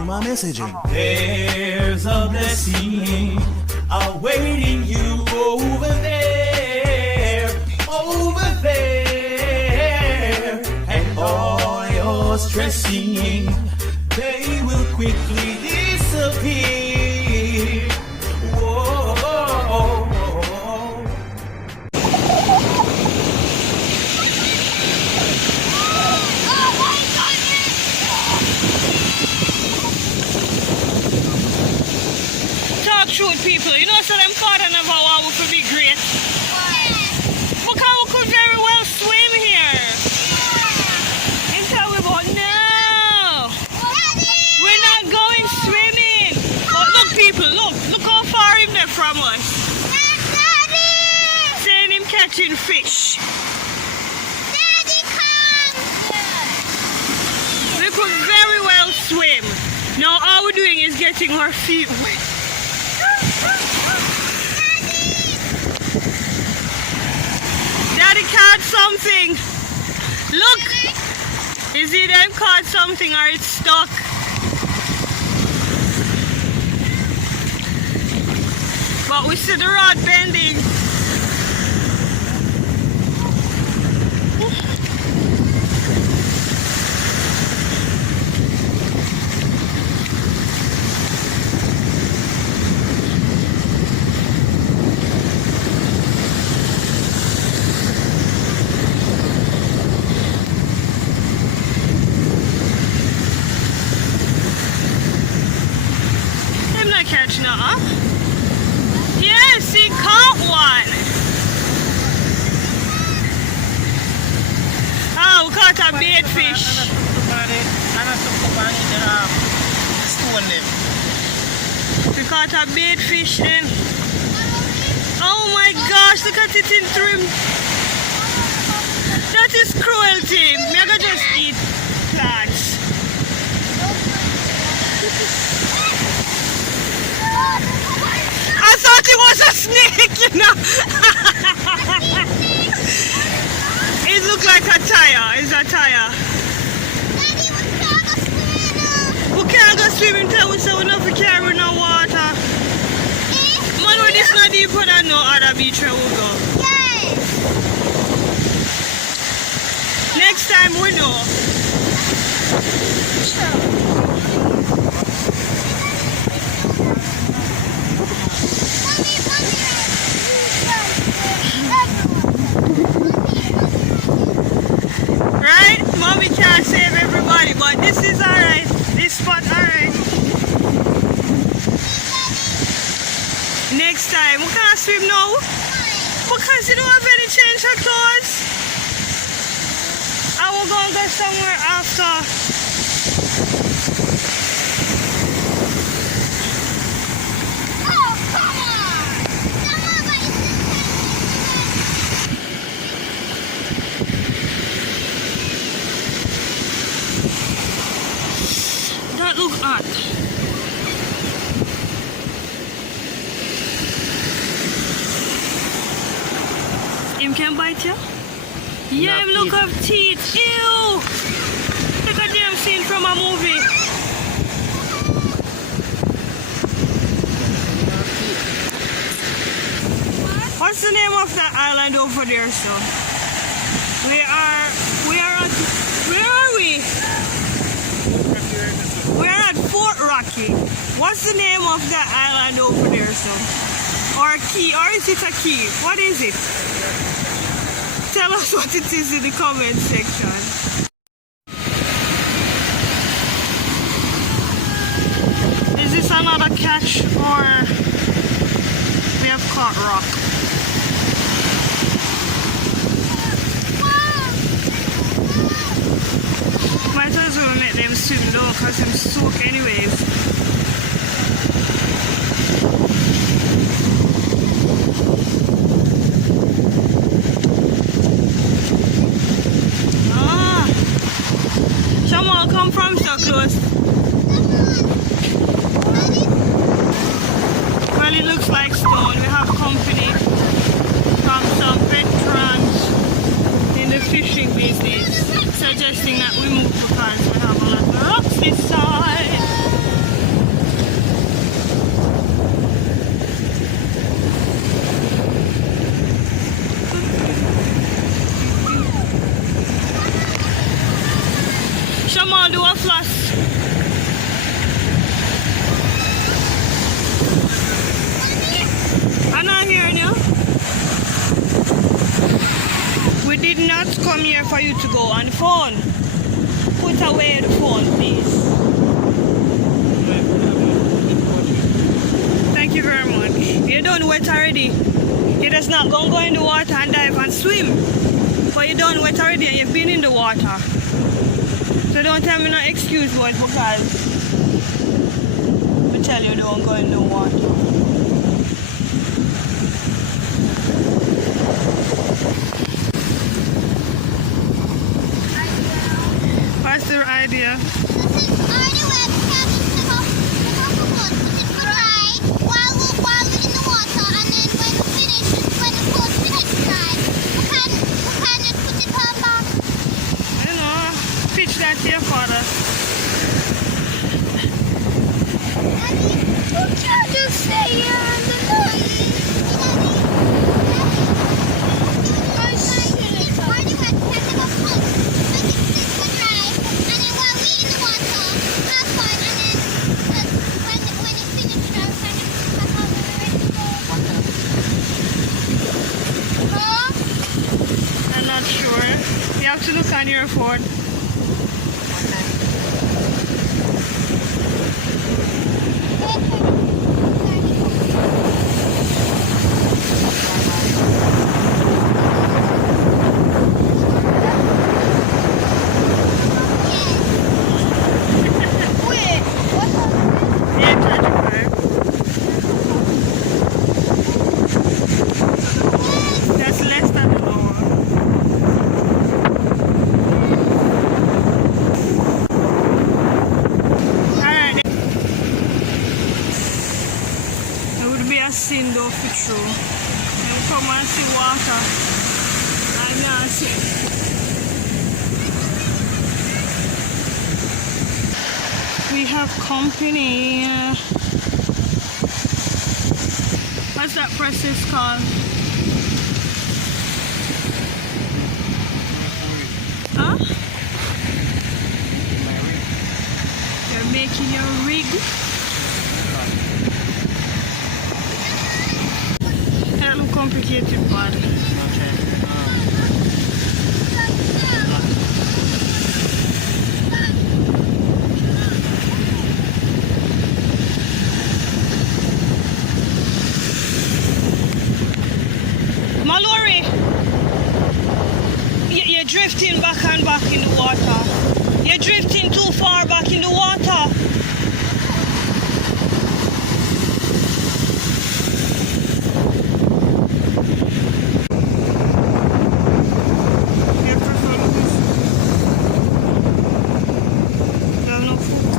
to my messaging. There's a blessing awaiting you over there, and all your stressing, they will quickly disappear. Whoa. Shoot people, you know, so them father never want to be great. Look how we could very well swim here. And tell me about no. We're not going swimming. But look people, look how far him there from us. Seeing him catching fish. We could very well swim. Now all we're doing is getting our feet wet. Daddy caught something. Look. Is it them caught something or it's stuck? But we see the rod bending. Catch now. Yes, he caught one. Oh, we caught a bait fish. We caught a bait fish then. Oh my gosh, look at it in trim. That is cruelty. I'm gonna just eat plants. I thought it was a snake, you know. It looked like a tire. It's a tire. We can't go swimming until we say we don't carry no water. Man, when it's not deeper than no other beach where we go. Yes. Next time we know. Right? Mommy can't save everybody, but this is alright. This spot alright. Next time, we can't swim now because you don't have any change of clothes. I will go and go somewhere after. Look at. Him can bite you? Yeah, him look of teeth. Ew! Look at them scene from a movie. What's the name of that island over there, son? Where are we? We're at Fort Rocky. What's the name of that island over there, son? Or a key? Or is it a key? What is it? Tell us what it is in the comment section. Is this another catch or we have caught rock? Might as well let them swim though, because I'm soaked anyways. Ah, someone come from so close. Well, it looks like stone. We have company from some veterans in the fishing business, suggesting that we move because we have a lot of rocks this side. floss. I'm not hearing you. We did not come here for you to go on the phone. Put away the phone, please. Thank you very much. You done wet already. You're just not going to go in the water and dive and swim. But you done wet already and you've been in the water. So don't tell me no excuse what because I tell you don't go in the water. What's your idea? That's your father. You can't just stay here in the night. I'm not sure. You have to look on your phone. That's less than an hour. Alright. It would be a sin though for true. And come and see water. I know see. We have company. What's that process called? Huh? You're making your rig. That look complicated, bud. Mallory, you're drifting back and back in the water. You're drifting too far back in the water. There's no food.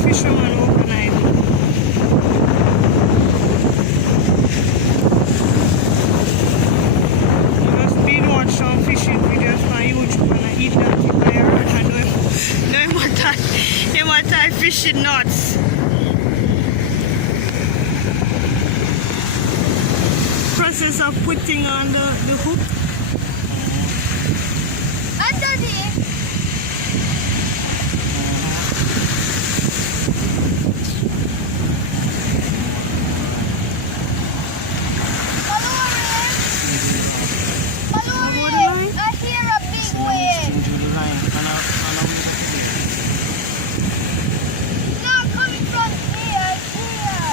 Fisherman overnight. I just been watch some fishing videos on YouTube and I eat that in my heart and no matter fishing nuts. Process of putting on the hook. Under there. I hear a big wave. Not coming from here, here.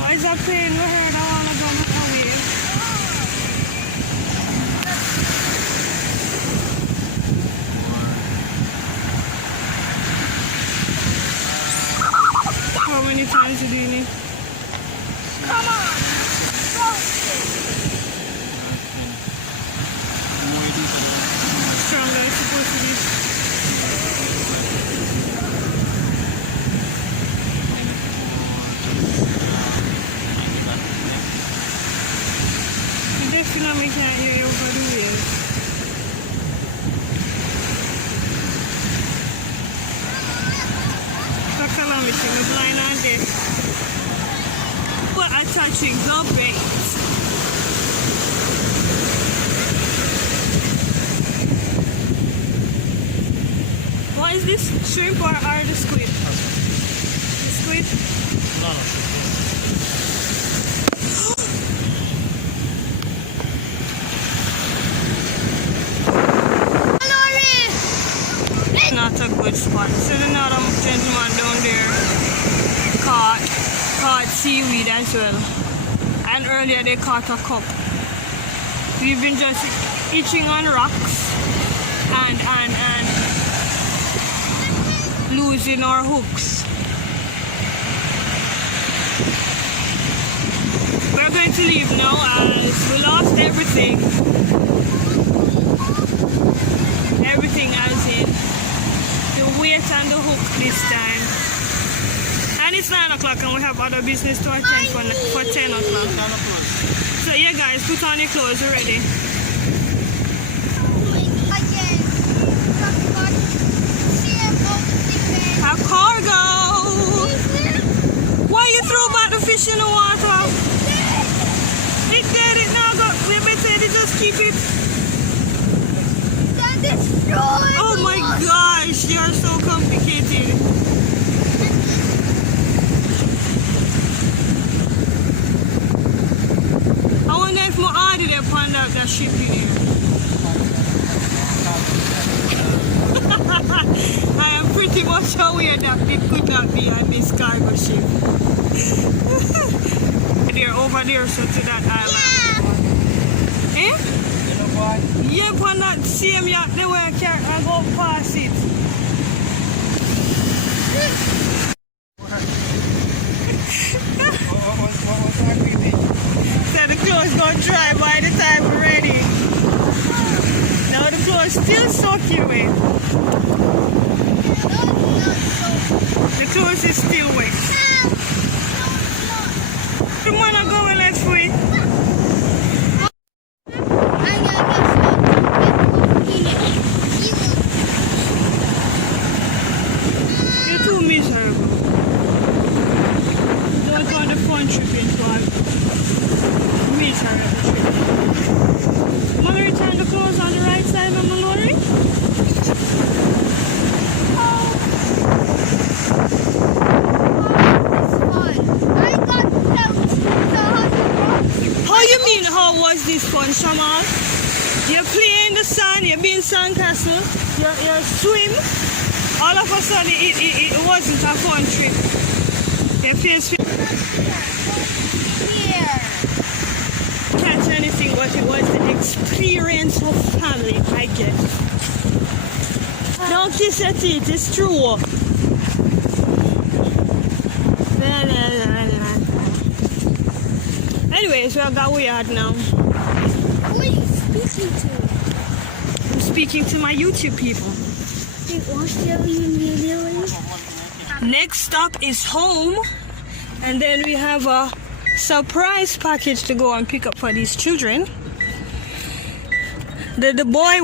Why is that plane? We heard I want to go with a wave. How many times do you need? Come on. Stronger, it's supposed to be. promise you, I'm blind on this. But I'm touching the bait. What is this? Shrimp or the squid? The squid? No. It's not a good spot. So another gentleman down there caught seaweed as well. And earlier they caught a cup. We've been just itching on rocks and losing our hooks. We're going to leave now as we lost everything. Everything as in the weight and the hook this time. And it's 9 o'clock and we have other business to attend for 10 o'clock. So yeah guys, put on your clothes already. A cargo! Why you throw back the fish in the water? It did it now, go. We better just keep it. Oh my gosh, you are so complicated. I wonder if more added they found out that ship in here. I am pretty much aware that it could not be on this cargo ship. They're over there, so to that island. Yeah. Eh? Yeah, but not same yacht the way I go past it. So the clothes don't dry by the time we're ready. Now the clothes still soaking wet. The clothes is still wet. The man are going, let's wait. You're too miserable. Don't turn the fun trip into a miserable trip. Mallory, turn the clothes on the right side of Mallory. How you mean, how was this fun, Shamal? You play in the sun, you be in sandcastle, you swim. All of a sudden, it wasn't a fun trip. Your face catch anything, but it was the experience of family, I guess. Don't kiss your teeth, it's true. Anyways, we're got weird now. Who are you speaking to? I'm speaking to my YouTube people. Next stop is home, and then we have a surprise package to go and pick up for these children. The boy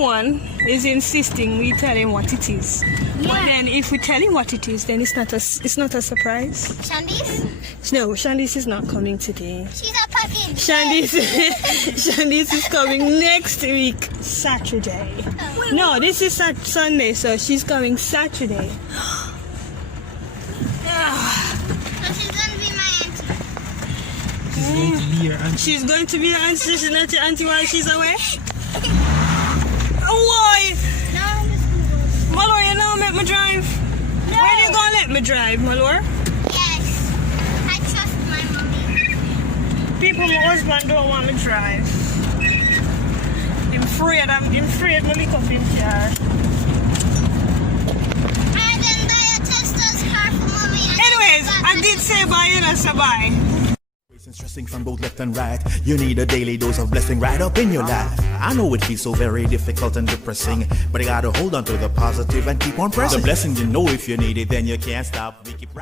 one is insisting we tell him what it is. Yeah. But then if we tell him what it is, then it's not a surprise. Shandy's? No, Shandy's is not coming today. She's a package. Shandy's is coming next week, Saturday. No, this is Sunday, so she's coming Saturday. So she's going to be my auntie. She's going to be your auntie. She's not your auntie while she's away? Why? No, I'm just going to go. Malor, you know let me drive? No. When you gonna let me drive, Malor? Yes. I trust my mommy. People, my husband don't want me to drive. I'm afraid to lick up him car. I didn't buy a Tesla's car for mommy. Anyways, I did say bye, you know, so bye. Stressing from both left and right. You need a daily dose of blessing right up in your life. I know it feels so very difficult and depressing, but you gotta hold on to the positive and keep on pressing. The blessing, you know, if you need it, then you can't stop. We keep